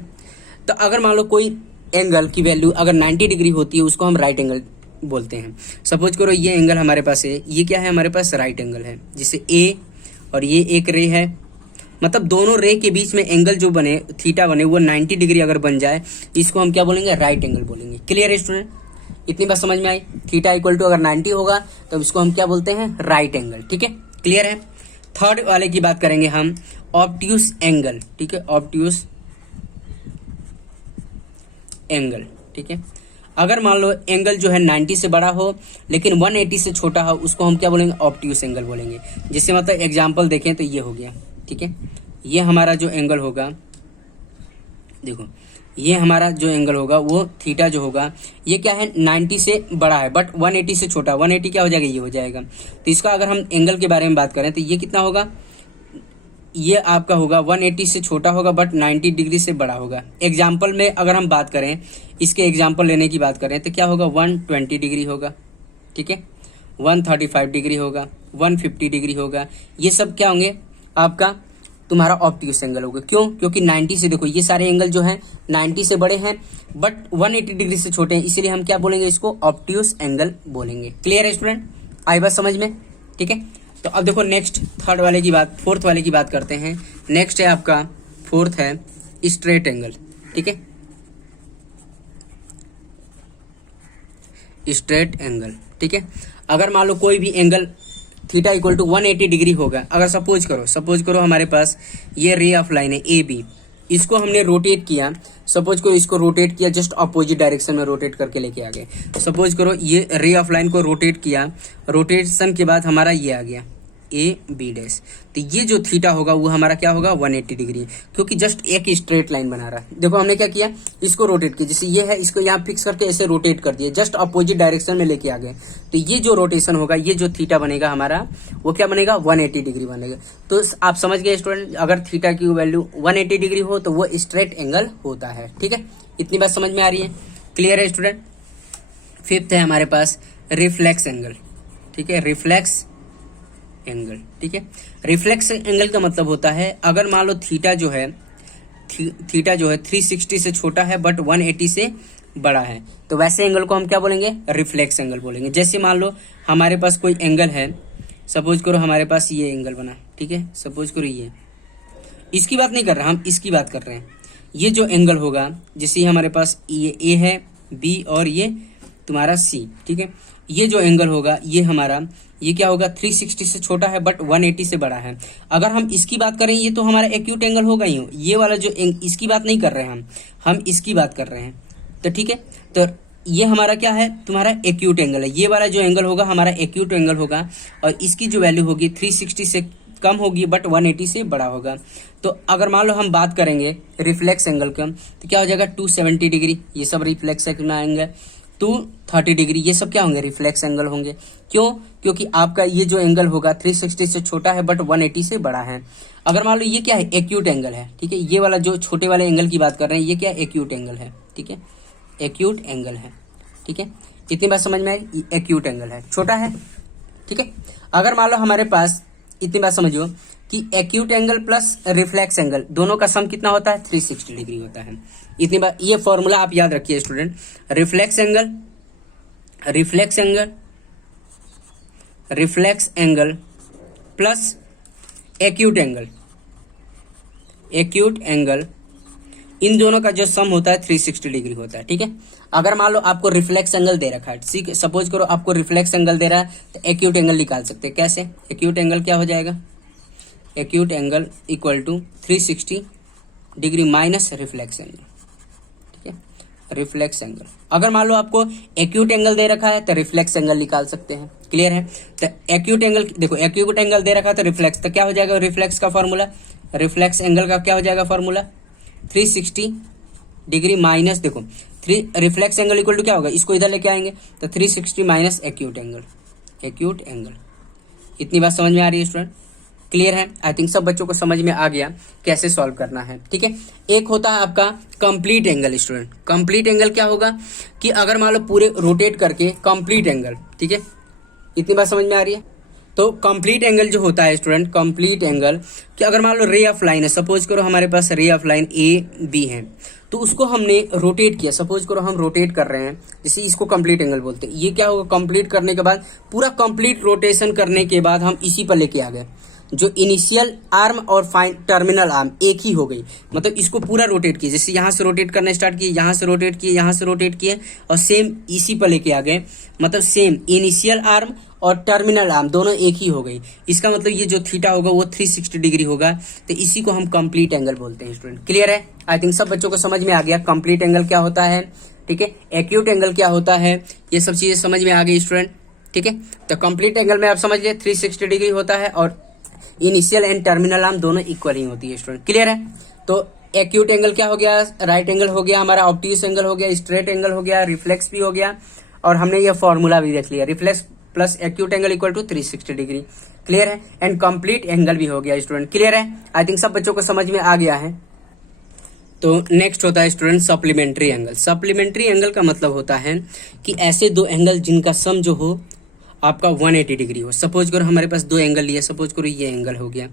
तो अगर मान लो कोई एंगल की वैल्यू अगर 90 डिग्री होती है उसको हम राइट एंगल बोलते हैं। सपोज करो ये एंगल हमारे पास है, ये क्या है हमारे पास, राइट एंगल है। जैसे ए और ये एक रे है, मतलब दोनों रे के बीच में एंगल जो बने, थीटा बने, वो 90 डिग्री अगर बन जाए, इसको हम क्या बोलेंगे, राइट एंगल बोलेंगे। क्लियर है स्टूडेंट। इतनी बात समझ में आई। थीटा इक्वल टू अगर 90 होगा तो इसको हम क्या बोलते हैं, राइट एंगल, ठीक है। क्लियर है। थर्ड वाले की बात करेंगे हम, ऑब्ट्यूस एंगल, ठीक है, ऑब्ट्यूस एंगल, ठीक है। अगर मान लो एंगल जो है 90 से बड़ा हो लेकिन 180 से छोटा हो, उसको हम क्या बोलेंगे, ऑब्ट्यूस एंगल बोलेंगे। जैसे मतलब एग्जाम्पल देखें तो ये हो गया, ठीक है। ये हमारा जो एंगल होगा, देखो ये हमारा जो एंगल होगा वो थीटा जो होगा, ये क्या है 90 से बड़ा है बट 180 से छोटा। 180 क्या हो जाएगा, ये हो जाएगा। तो इसका अगर हम एंगल के बारे में बात करें तो ये कितना होगा, ये आपका होगा 180 से छोटा होगा बट 90 डिग्री से बड़ा होगा। एग्जाम्पल में अगर हम बात करें, इसके एग्जाम्पल लेने की बात करें तो क्या होगा, 120 डिग्री होगा, ठीक है, 135 डिग्री होगा, 150 डिग्री होगा। ये सब क्या होंगे, आपका तुम्हारा ऑब्ट्यूस एंगल होगा। क्यों, क्योंकि 90 से, देखो ये सारे एंगल जो हैं 90 से बड़े हैं बट 180 डिग्री से छोटे हैं, इसीलिए हम क्या बोलेंगे, इसको ऑब्ट्यूस एंगल बोलेंगे। क्लियर है स्टूडेंट, आई बात समझ में, ठीक है। तो अब देखो नेक्स्ट फोर्थ वाले की बात करते हैं। नेक्स्ट है आपका फोर्थ है स्ट्रेट एंगल, ठीक है, स्ट्रेट एंगल, ठीक है। अगर मान लो कोई भी angle theta equal to 180 degree होगा, अगर सपोज करो हमारे पास ये रे ऑफ लाइन है ए बी, इसको हमने रोटेट किया, सपोज करो इसको रोटेट किया, जस्ट अपोजिट डायरेक्शन में रोटेट करके लेके आ गए। सपोज करो ये रे ऑफ लाइन को रोटेट किया, रोटेशन के बाद हमारा ये आ गया ए बी डैश, तो ये जो थीटा होगा वो हमारा क्या होगा 180 डिग्री, क्योंकि जस्ट एक स्ट्रेट लाइन बना रहा है। देखो हमने क्या किया, इसको रोटेट किया, जैसे ये है इसको यहाँ फिक्स करके ऐसे रोटेट कर दिया, जस्ट अपोजिट डायरेक्शन में लेके आ गए, तो ये जो रोटेशन होगा, ये जो थीटा बनेगा हमारा वो क्या बनेगा 180 डिग्री बनेगा। तो आप समझ गए स्टूडेंट, अगर थीटा की वैल्यू 180 डिग्री हो तो वो स्ट्रेट एंगल होता है, ठीक है। इतनी बात समझ में आ रही है, क्लियर है स्टूडेंट। फिफ्थ है हमारे पास रिफ्लेक्स एंगल, ठीक है, रिफ्लेक्स एंगल, ठीक है। रिफ्लेक्स एंगल का मतलब होता है अगर मान लो थीटा जो है 360 से छोटा है बट 180 से बड़ा है, तो वैसे एंगल को हम क्या बोलेंगे, रिफ्लेक्स एंगल बोलेंगे। जैसे मान लो हमारे पास कोई एंगल है, सपोज करो हमारे पास ये एंगल बना, ठीक है, सपोज करो ये, इसकी बात नहीं कर रहे हम, इसकी बात कर रहे हैं। ये जो एंगल होगा, जैसे हमारे पास ये ए है, बी और ये तुम्हारा सी, ठीक है, ये जो एंगल होगा ये हमारा, ये क्या होगा 360 से छोटा है बट 180 से बड़ा है। अगर हम इसकी बात करें ये तो हमारा एक्यूट एंगल होगा ही, ये वाला जो इसकी बात नहीं कर रहे हैं हम इसकी बात कर रहे हैं, तो ठीक है। तो ये हमारा क्या है, तुम्हारा एक्यूट एंगल है, ये वाला जो एंगल होगा हमारा एक्यूट एंगल होगा, और इसकी जो वैल्यू होगी 360 से कम होगी बट 180 से बड़ा होगा। तो अगर मान लो हम बात करेंगे रिफ्लेक्स एंगल का, तो क्या हो जाएगा 270 डिग्री, ये सब रिफ्लेक्स एंगल आएंगे, 230 डिग्री, ये सब क्या होंगे, रिफ्लेक्स एंगल होंगे। क्यों, क्योंकि आपका ये जो एंगल होगा 360 से छोटा है बट 180 से बड़ा है। अगर मान लो ये क्या है, एक्यूट एंगल है, ठीक है, ये वाला जो छोटे वाले एंगल की बात कर रहे हैं, ये क्या एक्यूट एंगल है, ठीक है, एक्यूट एंगल है, ठीक है। इतनी बात समझ में आई, एक्यूट एंगल है, छोटा है, ठीक है। अगर मान लो हमारे पास, इतनी बात समझो कि acute angle plus reflex angle दोनों का सम कितना होता है, 360 डिग्री होता है। इतनी बात, ये फॉर्मूला आप याद रखिए student, reflex angle plus acute angle, इन दोनों का जो सम होता है 360 डिग्री होता है, ठीक है। अगर मान लो आपको रिफ्लेक्स एंगल दे रखा है, सपोज करो आपको रिफ्लेक्स एंगल दे रहा है, तो एक्यूट एंगल निकाल सकते हैं। कैसे, एक्यूट एंगल क्या हो जाएगा, acute angle equal to 360 degree minus reflex angle, ठीक है, रिफ्लेक्स एंगल। अगर मान लो आपको एक्यूट एंगल दे रखा है तो रिफ्लेक्स एंगल निकाल सकते हैं, क्लियर है। तो एक्यूट एंगल, देखो एक्यूट एंगल दे रखा है तो रिफ्लेक्स, तो क्या हो जाएगा रिफ्लेक्स का फॉर्मूला, रिफ्लेक्स एंगल का क्या हो जाएगा फॉर्मूला, 360 डिग्री माइनस, देखो रिफ्लेक्स एंगल इक्वल टू क्या होगा, इसको इधर लेके आएंगे तो 360 माइनस एक्यूट एंगल। इतनी बात समझ में आ रही है स्टूडेंट, क्लियर है। आई थिंक सब बच्चों को समझ में आ गया कैसे सॉल्व करना है, ठीक है। एक होता है आपका complete angle student. Complete angle क्या होगा कि अगर मान लो पूरे रोटेट करके कंप्लीट एंगल, ठीक है, इतनी बात समझ में आ रही है। तो कंप्लीट एंगल जो होता है स्टूडेंट, कंप्लीट एंगल कि अगर मान लो रे ऑफ लाइन है, सपोज करो हमारे पास रे ऑफ लाइन ए बी है, तो उसको हमने रोटेट किया, सपोज करो हम रोटेट कर रहे हैं, जैसे इसको कंप्लीट एंगल बोलते हैं। ये क्या होगा, कंप्लीट करने के बाद, पूरा कंप्लीट रोटेशन करने के बाद हम इसी पर लेके आ गए, जो इनिशियल आर्म और टर्मिनल आर्म एक ही हो गई, मतलब इसको पूरा रोटेट किए, जैसे यहाँ से रोटेट करना स्टार्ट किए, यहाँ से रोटेट किए, यहाँ से रोटेट किए, और सेम इसी पर लेके आ गए, मतलब सेम इनिशियल आर्म और टर्मिनल आर्म दोनों एक ही हो गई। इसका मतलब ये जो थीटा होगा वो 360 डिग्री होगा, तो इसी को हम कंप्लीट एंगल बोलते हैं स्टूडेंट, क्लियर है। आई थिंक सब बच्चों को समझ में आ गया कंप्लीट एंगल क्या होता है, ठीक है, एक्यूट एंगल क्या होता है, ये सब चीजें समझ में आ गई स्टूडेंट, ठीक है। तो कंप्लीट एंगल में आप समझ गए 360 डिग्री होता है, और इनिशियल एंड टर्मिनल आर्म दोनों इक्वल ही होती है स्टूडेंट, क्लियर है। तो एक्यूट एंगल क्या हो गया, राइट एंगल हो गया हमारा, ऑब्ट्यूस एंगल हो गया, स्ट्रेट एंगल हो गया, रिफ्लेक्स भी हो गया, और हमने ये फॉर्मूला भी देख लिया, reflex plus acute angle equal to 360 degree, clear है। एंड कंप्लीट एंगल भी हो गया स्टूडेंट, क्लियर है। आई थिंक सब बच्चों को समझ में आ गया है। तो नेक्स्ट होता है student supplementary angle. Supplementary angle का मतलब होता है कि ऐसे दो एंगल जिनका सम जो हो आपका 180 डिग्री हो। सपोज करो हमारे पास दो एंगल लिया, सपोज करो ये एंगल हो गया,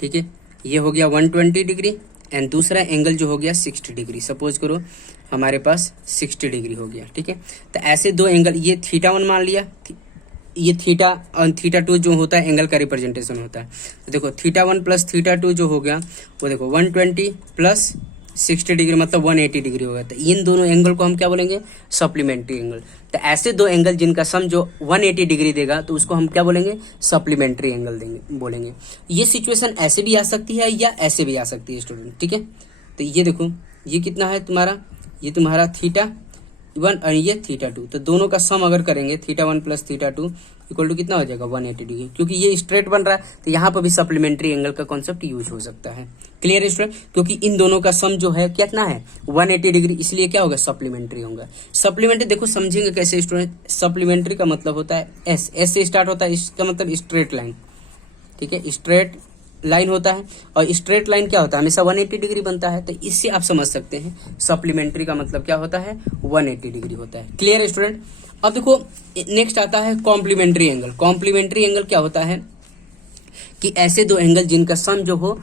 ठीक है, ये हो गया 120 डिग्री, एंड दूसरा एंगल जो हो गया 60 डिग्री, सपोज करो हमारे पास 60 डिग्री हो गया, ठीक है। तो ऐसे दो एंगल, ये थीटा 1 मान लिया, ये थीटा और थीटा टू जो होता है एंगल का रिप्रेजेंटेशन होता है। तो देखो theta one plus theta to जो हो गया वो देखो 120 प्लस 60 डिग्री मतलब 180 डिग्री होगा। तो इन दोनों एंगल को हम क्या बोलेंगे, सप्लीमेंट्री एंगल। तो ऐसे दो एंगल जिनका सम जो 180 डिग्री देगा तो उसको हम क्या बोलेंगे, सप्लीमेंट्री एंगल देंगे बोलेंगे। ये सिचुएशन ऐसे भी आ सकती है या ऐसे भी आ सकती है स्टूडेंट, ठीक है। तो ये देखो ये कितना है तुम्हारा, ये तुम्हारा थीटा वन और ये थीटा टू, तो दोनों का सम अगर करेंगे theta one plus theta two equal to कितना हो जाएगा 180 डिग्री, क्योंकि ये स्ट्रेट बन रहा है तो यहाँ पर भी सप्लीमेंट्री एंगल का कॉन्सेप्ट यूज हो सकता है। क्लियर है स्टूडेंट, क्योंकि इन दोनों का सम जो है कितना है 180 डिग्री, इसलिए क्या होगा सप्लीमेंट्री होगा। सप्लीमेंट्री देखो समझेंगे कैसे स्टूडेंट, सप्लीमेंट्री का मतलब होता है एस, एस से स्टार्ट होता है, इसका मतलब स्ट्रेट लाइन, ठीक है, स्ट्रेट लाइन होता है। और स्ट्रेट लाइन क्या होता है, हमेशा 180 डिग्री बनता है। तो इससे आप समझ सकते हैं सप्लीमेंट्री का मतलब क्या होता है 180 डिग्री होता है। क्लियर है स्टूडेंट। अब देखो नेक्स्ट आता है कॉम्प्लीमेंट्री एंगल। कॉम्प्लीमेंट्री एंगल क्या होता है कि ऐसे दो एंगल जिनका सम जो हो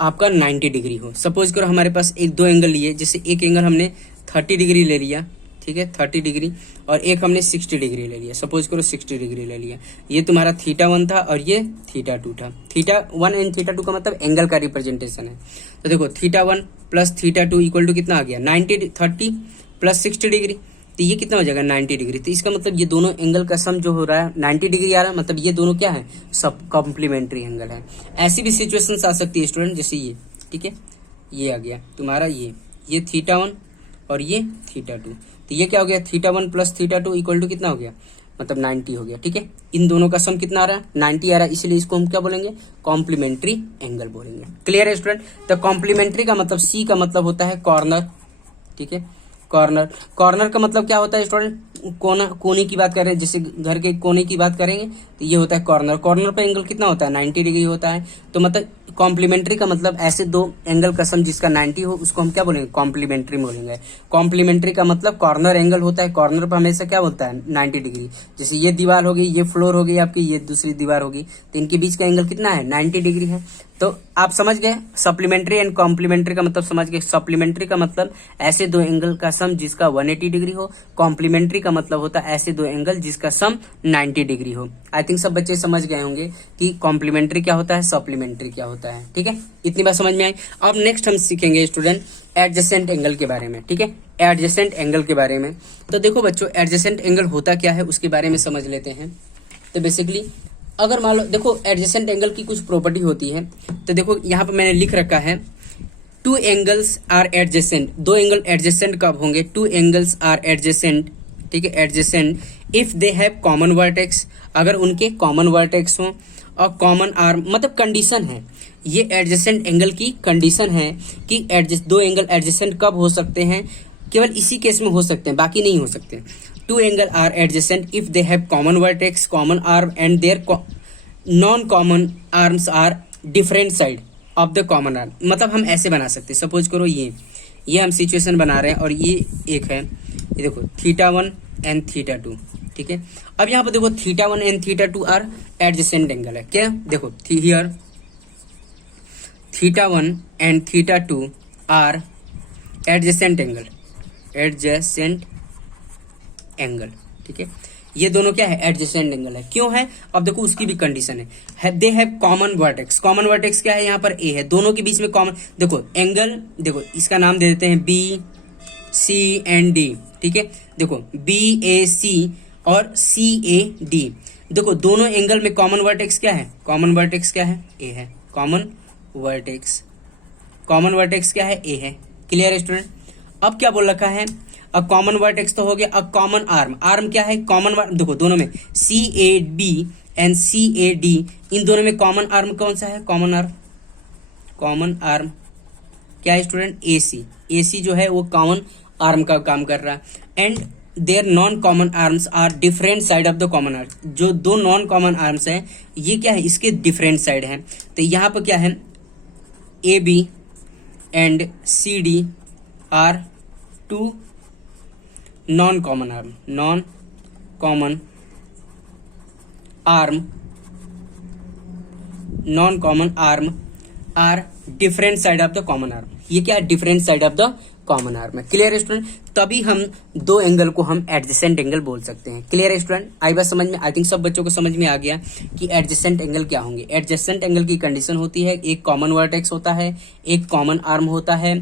आपका 90 डिग्री हो। सपोज करो हमारे पास एक दो एंगल लिए, जैसे एक एंगल हमने 30 डिग्री ले लिया, ठीक है 30 डिग्री, और एक हमने 60 डिग्री ले लिया, सपोज करो 60 डिग्री ले लिया। ये तुम्हारा थीटा वन था और ये थीटा टू था। Theta one and theta two का मतलब एंगल का रिप्रेजेंटेशन है। तो देखो theta one plus theta two equal to कितना आ गया 30 प्लस 60 डिग्री, तो ये कितना हो जाएगा 90 डिग्री। तो इसका मतलब ये दोनों एंगल का सम जो हो रहा है 90 डिग्री आ रहा है, मतलब ये दोनों क्या है सब कॉम्प्लीमेंट्री एंगल है। ऐसी भी सिचुएशंस आ सकती है स्टूडेंट, जैसे ये, ठीक है, ये आ गया तुम्हारा ये थीटा वन और ये थीटा टू, तो ये क्या हो गया theta one plus theta two equal to कितना हो गया मतलब 90 हो गया, ठीक है। इन दोनों का सम कितना आ रहा है 90 आ रहा है, इसलिए इसको हम क्या बोलेंगे कॉम्प्लीमेंट्री एंगल बोलेंगे। क्लियर है स्टूडेंट। तो कॉम्प्लीमेंट्री का मतलब सी का मतलब होता है कॉर्नर, ठीक है, कॉर्नर। कॉर्नर का मतलब क्या होता है स्टूडेंट, कोना, कोने की बात करें, जैसे घर के कोने की बात करेंगे तो ये होता है कॉर्नर। कॉर्नर पे एंगल कितना होता है 90 डिग्री होता है। तो मतलब कॉम्प्लीमेंट्री का मतलब ऐसे दो एंगल का सम जिसका 90 हो उसको हम क्या बोलेंगे कॉम्प्लीमेंट्री बोलेंगे। कॉम्प्लीमेंट्री का मतलब कॉर्नर एंगल होता है, कॉर्नर पर हमेशा क्या होता है 90 डिग्री। जैसे ये दीवार होगी, ये फ्लोर होगी आपकी, ये दूसरी दीवार होगी, तो इनके बीच का एंगल कितना है 90 डिग्री है। तो आप समझ गए सप्लीमेंट्री एंड कॉम्प्लीमेंट्री का मतलब समझ गए। सप्लीमेंट्री का मतलब ऐसे दो एंगल का सम जिसका 180 डिग्री हो, कॉम्प्लीमेंट्री का मतलब होता है ऐसे दो एंगल जिसका सम 90 डिग्री हो। आई थिंक सब बच्चे समझ गए होंगे कि कॉम्प्लीमेंट्री क्या होता है, सप्लीमेंट्री क्या होता है, ठीक है, इतनी बात समझ में आई। अब नेक्स्ट हम सीखेंगे स्टूडेंट एडजेसेंट एंगल के बारे में, ठीक है, एडजेसेंट एंगल के बारे में। तो देखो बच्चों एडजेसेंट एंगल होता क्या है उसके बारे में समझ लेते हैं। तो बेसिकली अगर मान लो देखो एडजेसेंट एंगल की कुछ प्रॉपर्टी होती है, तो देखो यहाँ पर मैंने लिख रखा है टू एंगल्स आर एडजेसेंट। दो एंगल एडजेसेंट कब होंगे, टू एंगल्स आर एडजेसेंट, ठीक है, adjacent if they have common vertex, अगर उनके कॉमन वर्टेक्स हो और कॉमन आर्म, मतलब कंडीशन है, ये एडजेसेंट एंगल की कंडीशन है कि दो एंगल एडजेसेंट कब हो सकते हैं, केवल इसी केस में हो सकते हैं, बाकी नहीं हो सकते। Two angle are adjacent if they have common vertex, common arm, and their non-common arms are different side of the common arm। मतलब हम ऐसे बना सकते हैं, सपोज करो ये हम सिचुएशन बना रहे हैं और ये एक है, ये देखो theta one and theta two, ठीक है। अब यहाँ पर देखो theta one and theta two are adjacent angle है, क्या देखो here theta one and theta two are adjacent angle, adjacent angle, ठीक है, ये दोनों क्या है एडजेसेंट एंगल है। क्यों है, अब देखो उसकी भी कंडीशन है they have common vertex. Common vertex क्या है, यहाँ पर ए है, दोनों के बीच में कॉमन, देखो एंगल, देखो इसका नाम दे देते हैं बी सी एंड डी, ठीक है, देखो बी ए सी और सी ए डी, देखो दोनों एंगल में कॉमन वर्टेक्स क्या है, कॉमन वर्टेक्स क्या है ए है, कॉमन वर्टेक्स क्या है ए है। क्लियर है स्टूडेंट। अब क्या बोल रखा है, अ कॉमन वर्टेक्स तो हो गया, अ कॉमन आर्म, आर्म क्या है कॉमन, देखो दोनों में C A B and C A D, इन दोनों में कॉमन आर्म कौन सा है, कॉमन आर्म क्या है स्टूडेंट ए सी। ए सी जो है वो कॉमन आर्म का काम कर रहा है। And their non common arms are different side of the common arm. जो दो नॉन कॉमन आर्म्स हैं ये क्या है, इसके डिफरेंट साइड हैं। तो यहाँ पर क्या है A B and C D are two non common arm are different side of the common arm. ये क्या है different side of the common arm है। क्लियर है स्टूडेंट? तभी हम दो एंगल को हम एडजेसेंट एंगल बोल सकते हैं। क्लियर है स्टूडेंट? आई बात समझ में? आई थिंक सब बच्चों को समझ में आ गया कि एडजेसेंट एंगल क्या होंगे। एडजेसेंट एंगल की कंडीशन होती है एक कॉमन वर्टेक्स होता है, एक कॉमन आर्म होता है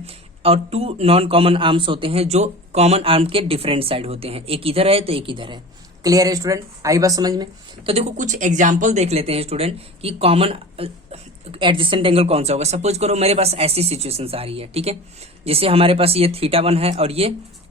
और टू नॉन कॉमन आर्म्स होते हैं जो कॉमन आर्म के डिफरेंट साइड होते हैं। एक इधर है तो एक इधर है। क्लियर है स्टूडेंट? आई बात समझ में? तो देखो कुछ एग्जांपल देख लेते हैं स्टूडेंट कि कॉमन एडजेसेंट एंगल कौन सा होगा। सपोज करो मेरे पास ऐसी सिचुएशंस आ रही है, ठीक है, जैसे हमारे पास ये θ1 है और ये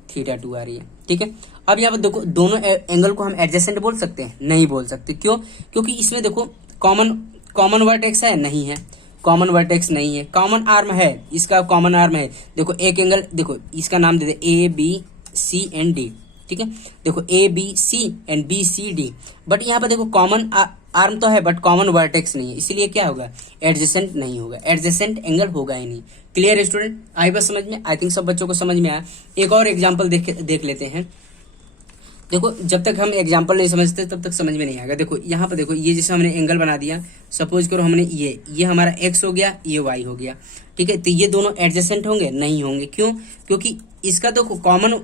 θ2 आ रही है, ठीक है। अब यहाँ पर देखो दोनों एंगल को हम एडजेसेंट बोल सकते हैं? नहीं बोल सकते। क्यों? क्योंकि इसमें देखो कॉमन वर्टेक्स है नहीं है, कॉमन वर्टेक्स नहीं है, कॉमन आर्म है, इसका कॉमन आर्म है। देखो एक एंगल, देखो इसका नाम दे दे A B C and D, ठीक है। देखो A B C and B C D, but यहाँ पर देखो कॉमन आर्म तो है बट कॉमन वर्टेक्स नहीं है, इसीलिए क्या होगा? एडजेसेंट नहीं होगा, एडजेसेंट एंगल होगा ही नहीं। क्लियर है स्टूडेंट? आई बात समझ में? आई थिंक सब बच्चों को समझ में आया। एक और एग्जाम्पल देख लेते हैं। देखो जब तक हम एग्जाम्पल नहीं समझते तब तक समझ में नहीं आएगा। देखो यहाँ पर देखो ये जैसे हमने एंगल बना दिया, सपोज करो हमने ये हमारा एक्स हो गया, ये वाई हो गया, ठीक है। तो ये दोनों एडजेसेंट होंगे? नहीं होंगे। क्यों? क्योंकि इसका देखो कॉमन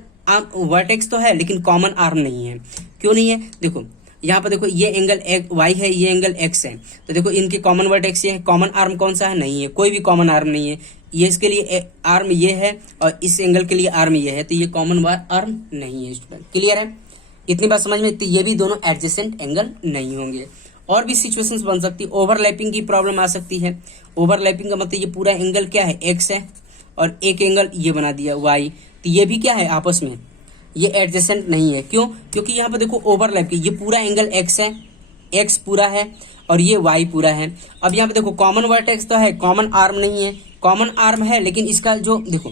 वर्टेक्स तो है लेकिन कॉमन आर्म नहीं है। क्यों नहीं है? देखो यहाँ पर देखो ये एंगल वाई है, ये एंगल एक्स है, तो देखो इनके कॉमन वर्टेक्स ये है। कॉमन आर्म कौन सा है? नहीं है, कोई भी कॉमन आर्म नहीं है। ये इसके लिए आर्म ये है और इस एंगल के लिए आर्म ये है, तो ये कॉमन आर्म नहीं है स्टूडेंट। क्लियर है? इतनी बात समझ में? तो ये भी दोनों एडजेसेंट एंगल नहीं होंगे। और भी सिचुएशंस बन सकती है, ओवरलैपिंग की प्रॉब्लम आ सकती है। ओवरलैपिंग का मतलब ये पूरा एंगल क्या है? एक्स है और एक एंगल ये बना दिया वाई, तो ये भी क्या है? आपस में ये एडजेसेंट नहीं है। क्यों? क्योंकि यहाँ पर देखो ओवरलैप की, ये पूरा एंगल एक्स है, एक्स पूरा है और ये वाई पूरा है। अब यहाँ पे देखो कॉमन वर्टेक्स तो है, कॉमन आर्म नहीं है। कॉमन आर्म है लेकिन इसका जो देखो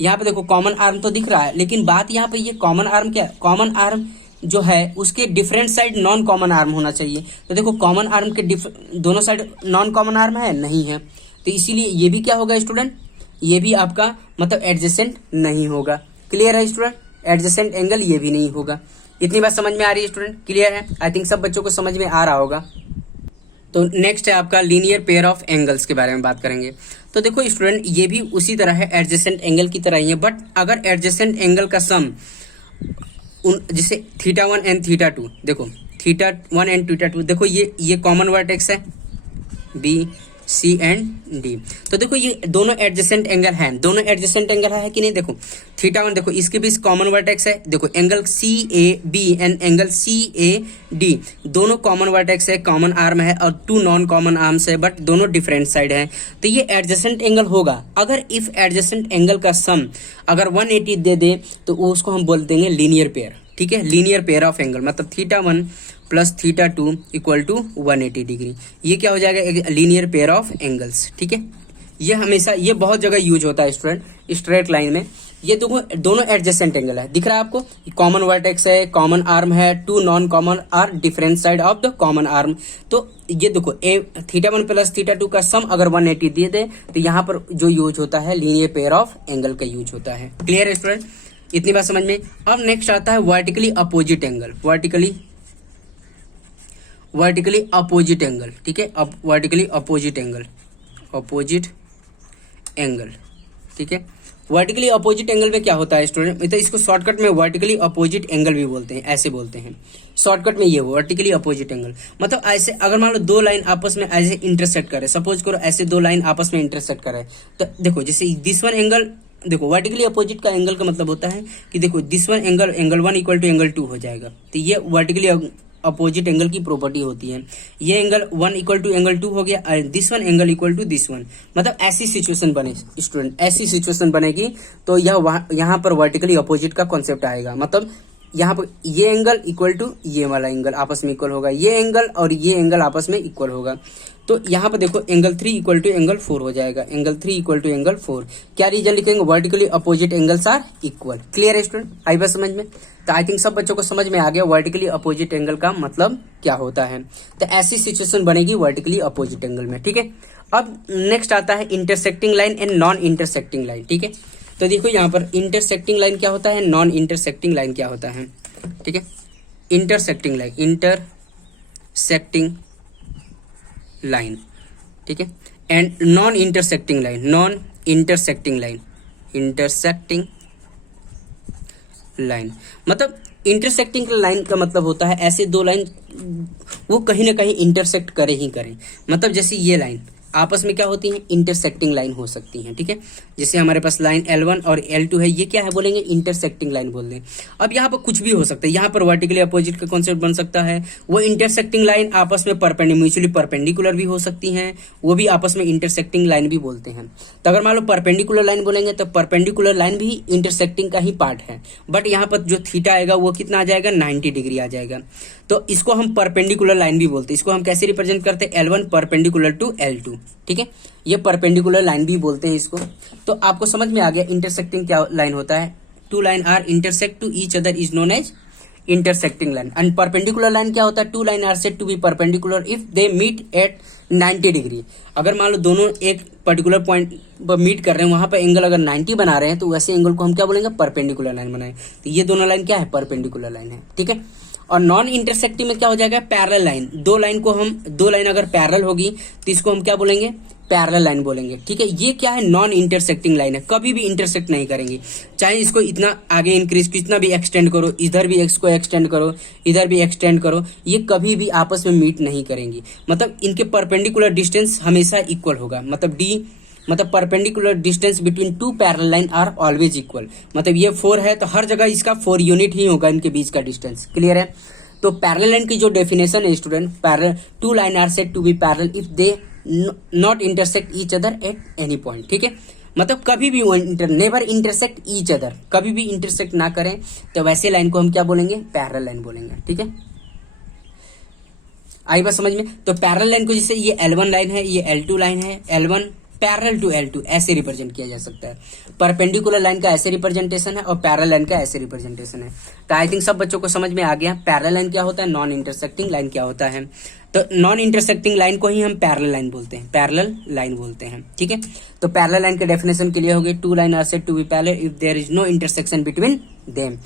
यहाँ पे देखो कॉमन आर्म तो दिख रहा है, लेकिन बात यहाँ पे ये कॉमन आर्म क्या है? कॉमन आर्म जो है उसके different side non common arm होना चाहिए। तो देखो कॉमन आर्म के दोनों साइड नॉन कॉमन आर्म है नहीं है, तो इसीलिए ये भी क्या होगा स्टूडेंट? ये भी आपका मतलब एडजेसेंट नहीं होगा। क्लियर है स्टूडेंट? एडजेसेंट एंगल ये भी नहीं होगा। इतनी बात समझ में आ रही है स्टूडेंट? क्लियर है? आई थिंक सब बच्चों को समझ में आ रहा होगा। तो नेक्स्ट है आपका लीनियर पेयर ऑफ एंगल्स के बारे में बात करेंगे। तो देखो स्टूडेंट ये भी उसी तरह है, एडजेसेंट एंगल की तरह ही है, बट अगर एडजेसेंट एंगल का सम जैसे θ1 एंड θ2, देखो θ1 एंड θ2, देखो ये कॉमन वर्टेक्स है बी सी एंड डी, तो देखो ये दोनों एडजेसेंट एंगल हैं। दोनों एडजेसेंट एंगल है कि नहीं? देखो θ1 देखो इसके बीच कॉमन वर्टेक्स है, देखो angle C A B and angle C A D दोनों कॉमन वर्टेक्स है, कॉमन आर्म है और टू नॉन कॉमन आर्म्स है, बट दोनों डिफरेंट साइड है, तो ये एडजेसेंट एंगल होगा। अगर इफ एडजेसेंट एंगल का सम अगर 180 दे दे तो उसको हम बोल देंगे लीनियर पेयर, ठीक है। लीनियर पेयर ऑफ एंगल मतलब θ1 प्लस θ2 इक्वल टू 180 डिग्री, ये क्या हो जाएगा? एक लीनियर पेयर ऑफ एंगल्स, ठीक है। ये हमेशा ये बहुत जगह यूज होता है स्टूडेंट, स्ट्रेट लाइन में। ये दोनों एडजेसेंट एंगल है, दिख रहा है आपको? कॉमन वर्टेक्स है, कॉमन आर्म है, two non common are different side of the common arm. तो ये देखो θ1 प्लस θ2 का सम अगर 180 दे दे तो यहाँ पर जो यूज होता है लीनियर पेयर ऑफ एंगल का यूज होता है। क्लियर है स्टूडेंट? इतनी बात समझ में? अब नेक्स्ट आता है vertically opposite angle. Vertically opposite angle, ठीक है। अब वर्टिकली अपोजिट एंगल ठीक है। वर्टिकली अपोजिट एंगल में क्या होता है स्टूडेंट? तो इसको शॉर्टकट में वर्टिकली अपोजिट एंगल भी बोलते हैं, ऐसे बोलते हैं शॉर्टकट में। ये वर्टिकली अपोजिट एंगल मतलब ऐसे अगर मान लो दो लाइन आपस में ऐसे इंटरसेक्ट करे, सपोज करो ऐसे दो लाइन आपस में इंटरसेक्ट करे, तो देखो जैसे दिस वन एंगल, देखो वर्टिकली अपोजिट का एंगल का मतलब होता है कि देखो this one angle 1 equal to angle 2 हो जाएगा, तो ये वर्टिकली अपोजिट एंगल की प्रॉपर्टी होती है। ये एंगल 1 इक्वल टू एंगल 2 हो गया और this one angle equal to this one, मतलब ऐसी सिचुएशन बने स्टूडेंट, ऐसी सिचुएशन बनेगी तो यहाँ पर वर्टिकली अपोजिट का कॉन्सेप्ट आएगा। मतलब यहाँ पर ये एंगल इक्वल टू ये वाला एंगल आपस में इक्वल होगा, ये एंगल और ये एंगल आपस में इक्वल होगा। तो यहाँ पर देखो एंगल 3 इक्वल टू एंगल 4 हो जाएगा, एंगल 3 इक्वल टू एंगल 4। क्या रीजन लिखेंगे? Vertically opposite angles are equal. Clear है स्टूडेंट? आई बात समझ में? तो आई थिंक सब बच्चों को समझ में आ गया वर्टिकली अपोजिट एंगल का मतलब क्या होता है। तो ऐसी सिचुएशन बनेगी वर्टिकली अपोजिट एंगल में, ठीक है। अब नेक्स्ट आता है intersecting line and non intersecting line, ठीक है। तो देखो यहाँ पर इंटरसेक्टिंग लाइन क्या होता है, नॉन इंटरसेक्टिंग लाइन क्या होता है, ठीक है। इंटरसेक्टिंग लाइन, ठीक है, and non intersecting line, intersecting line, मतलब इंटरसेक्टिंग लाइन का मतलब होता है ऐसे दो लाइन वो कहीं ना कहीं इंटरसेक्ट करे ही करें। मतलब जैसे ये लाइन आपस में क्या होती हैं, इंटरसेक्टिंग लाइन हो सकती हैं, ठीक है। जैसे हमारे पास लाइन L1 और L2 है, ये क्या है बोलेंगे, इंटरसेक्टिंग लाइन बोल दें। अब यहाँ पर कुछ भी हो सकता है, यहाँ पर वर्टिकली अपोजिट का कॉन्सेप्ट बन सकता है। वो इंटरसेक्टिंग लाइन आपस में म्यूचुअली परपेंडिकुलर भी हो सकती हैं, वो भी आपस में इंटरसेक्टिंग लाइन भी बोलते हैं। तो अगर मान लो परपेंडिकुलर लाइन बोलेंगे तो परपेंडिकुलर लाइन भी इंटरसेक्टिंग का ही पार्ट है, बट यहाँ पर जो थीटा आएगा वो कितना आ जाएगा, 90 डिग्री आ जाएगा। तो इसको हम परपेंडिकुलर लाइन भी बोलते हैं। इसको हम कैसे रिप्रेजेंट करते हैं, L1 परपेंडिकुलर टू L2, ठीक है। ये परपेंडिकुलर लाइन भी बोलते हैं इसको। तो आपको समझ में आ गया इंटरसेक्टिंग क्या लाइन होता है। Two line are intersect to each other is known as intersecting line. And perpendicular line क्या होता है, two line are said to be perpendicular if they meet at 90 degree. अगर मान लो दोनों एक पर्टिकुलर पॉइंट पर मीट कर रहे हैं, वहां पर एंगल अगर 90 बना रहे हैं, तो वैसे एंगल को हम क्या बोलेंगे, परपेंडिकुलर लाइन बनाए। तो ये दोनों लाइन क्या है, परपेंडिकुलर लाइन है, ठीक है। और नॉन इंटरसेक्टिंग में क्या हो जाएगा, पैरेलल लाइन। दो लाइन अगर पैरेलल होगी तो इसको हम क्या बोलेंगे, पैरेलल लाइन बोलेंगे, ठीक है। ये क्या है, नॉन इंटरसेक्टिंग लाइन है, कभी भी इंटरसेक्ट नहीं करेंगे। चाहे इसको इतना आगे इंक्रीज, कितना भी एक्सटेंड करो, इधर भी एक्स को एक्सटेंड करो, इधर भी एक्सटेंड करो, ये कभी भी आपस में मीट नहीं करेंगी। मतलब इनके परपेंडिकुलर डिस्टेंस हमेशा इक्वल होगा। मतलब perpendicular distance between two parallel line are always equal. मतलब ये 4 है तो हर जगह इसका 4 यूनिट ही होगा इनके बीच का डिस्टेंस, क्लियर है। तो पैरेलल लाइन की जो डेफिनेशन है student, parallel two line are said to be parallel if they not intersect each other at any point, ठीक है। मतलब कभी भी नेवर इंटरसेक्ट ईच अदर, कभी भी इंटरसेक्ट ना करें, तो वैसे लाइन को हम क्या बोलेंगे, पैरेलल लाइन बोलेंगे, ठीक है। आई बात समझ में। तो पैरेलल लाइन को जैसे ये L1 लाइन है, ये L2 लाइन है, L1 पैरेलल टू L2 ऐसे रिप्रेजेंट किया जा सकता है। परपेंडिकुलर लाइन का ऐसे रिप्रेजेंटेशन है और पैरेलल लाइन का ऐसे रिप्रेजेंटेशन है। तो आई थिंक सब बच्चों को समझ में आ गया पैरेलल लाइन क्या होता है, नॉन इंटरसेक्टिंग लाइन क्या होता है। तो नॉन इंटरसेक्टिंग लाइन को ही हम पैरेलल लाइन बोलते हैं, पैरेलल लाइन बोलते हैं, ठीक है। तो पैरेलल लाइन के डेफिनेशन क्लियर हो गई, two line are said to be parallel if there is no intersection between them.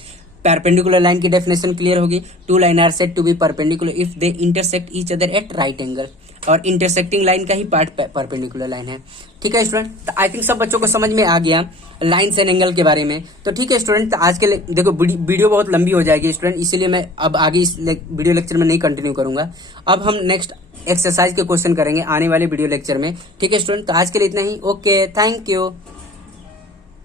Perpendicular line की डेफिनेशन क्लियर होगी, two line are said to be perpendicular if they intersect each other at right angle. और intersecting line का ही part perpendicular line है, ठीक है student. तो आई think सब बच्चों को समझ में आ गया लाइन्स एंड एंगल के बारे में। तो ठीक है स्टूडेंट, तो आज के देखो वीडियो बहुत लंबी हो जाएगी स्टूडेंट, इसीलिए मैं अब आगे इस वीडियो लेक्चर में नहीं कंटिन्यू करूंगा। अब हम नेक्स्ट एक्सरसाइज के क्वेश्चन करेंगे आने वाले वीडियो लेक्चर में, ठीक है स्टूडेंट। तो आज के लिए इतना ही, ओके, थैंक यू।